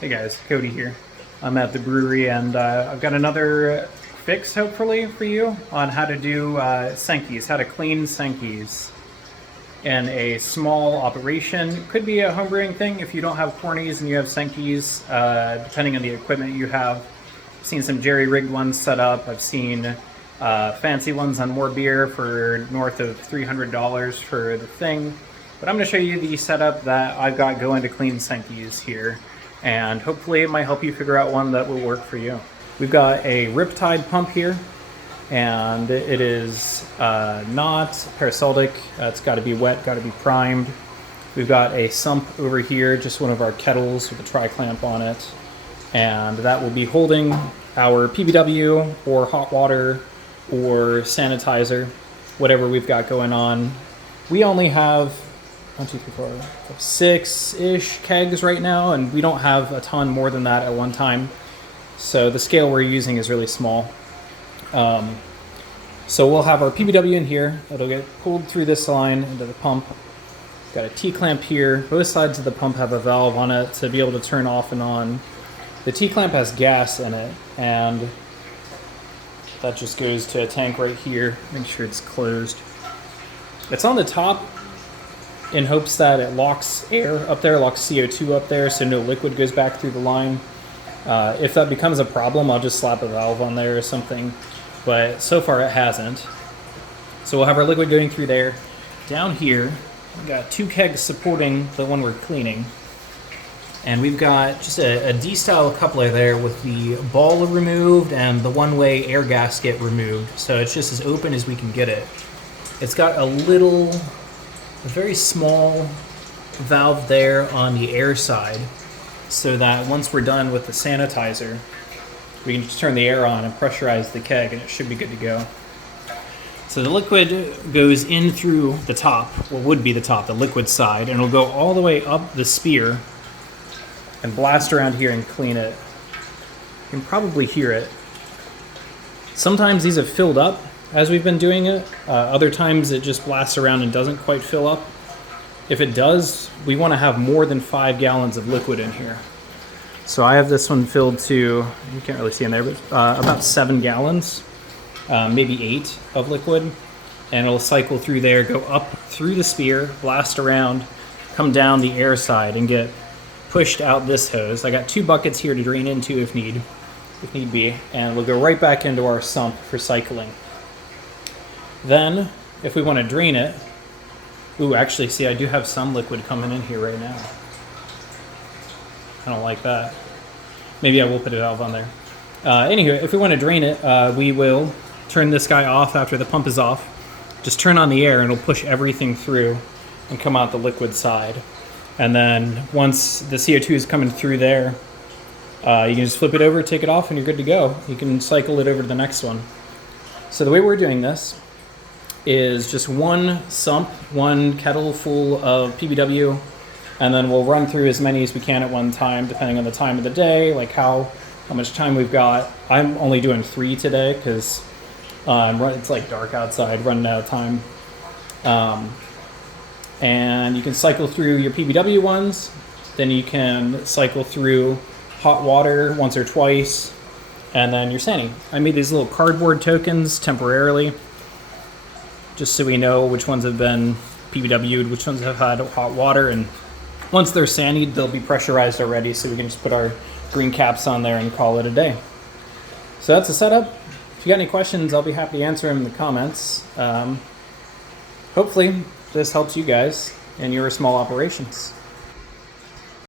Hey guys, Cody here. I'm at the brewery and I've got another fix hopefully for you on how to do Sankes, how to clean Sankes in a small operation. Could be a homebrewing thing if you don't have cornies and you have Sankes, depending on the equipment you have. I've seen some jerry-rigged ones set up. I've seen fancy ones on More Beer for north of $300 for the thing. But I'm going to show you the setup that I've got going to clean Sankes here. And hopefully it might help you figure out one that will work for you. We've got a Riptide pump here, and it is not peristaltic. It's got to be wet, got to be primed. We've got a sump over here, just one of our kettles with a tri-clamp on it, and that will be holding our PBW or hot water or sanitizer, whatever we've got going on. We only have 6-ish kegs right now, and we don't have a ton more than that at one time. So the scale we're using is really small. So we'll have our PBW in here. It'll get pulled through this line into the pump. Got a T-clamp here. Both sides of the pump have a valve on it to be able to turn off and on. The T-clamp has gas in it, and that just goes to a tank right here. Make sure it's closed. It's on the top in hopes that it locks air up there, locks CO2 up there, so no liquid goes back through the line. If that becomes a problem, I'll just slap a valve on there or something, but so far it hasn't. So we'll have our liquid going through there. Down here, we've got 2 kegs supporting the one we're cleaning, and we've got just a D-style coupler there with the ball removed and the one-way air gasket removed, so it's just as open as we can get it. It's got a very small valve there on the air side, so that once we're done with the sanitizer, we can just turn the air on and pressurize the keg and it should be good to go. So the liquid goes in through the top, what would be the top, the liquid side, and it'll go all the way up the spear and blast around here and clean it. You can probably hear it. Sometimes these have filled up as we've been doing it. Other times it just blasts around and doesn't quite fill up. If it does, we want to have more than 5 gallons of liquid in here. So I have this one filled to, you can't really see in there, but about 7 gallons, maybe 8 of liquid. And it'll cycle through there, go up through the spear, blast around, come down the air side and get pushed out this hose. I got 2 buckets here to drain into if need be, and we'll go right back into our sump for cycling. Then, if we want to drain it, actually, see, I do have some liquid coming in here right now. I don't like that. Maybe I will put a valve on there. Anywho, if we want to drain it, we will turn this guy off after the pump is off. Just turn on the air and it'll push everything through and come out the liquid side. And then once the CO2 is coming through there, you can just flip it over, take it off, and you're good to go. You can cycle it over to the next one. So the way we're doing this is just 1 sump, 1 kettle full of PBW, and then we'll run through as many as we can at one time, depending on the time of the day, like how much time we've got. I'm only doing 3 today because it's like dark outside, running out of time. And you can cycle through your PBW ones, then you can cycle through hot water once or twice, and then your Sani. I made these little cardboard tokens temporarily, just so we know which ones have been PBW'd, which ones have had hot water, and once they're Sani'd, they'll be pressurized already, so we can just put our green caps on there and call it a day. So that's the setup. If you got any questions, I'll be happy to answer them in the comments. Hopefully this helps you guys in your small operations.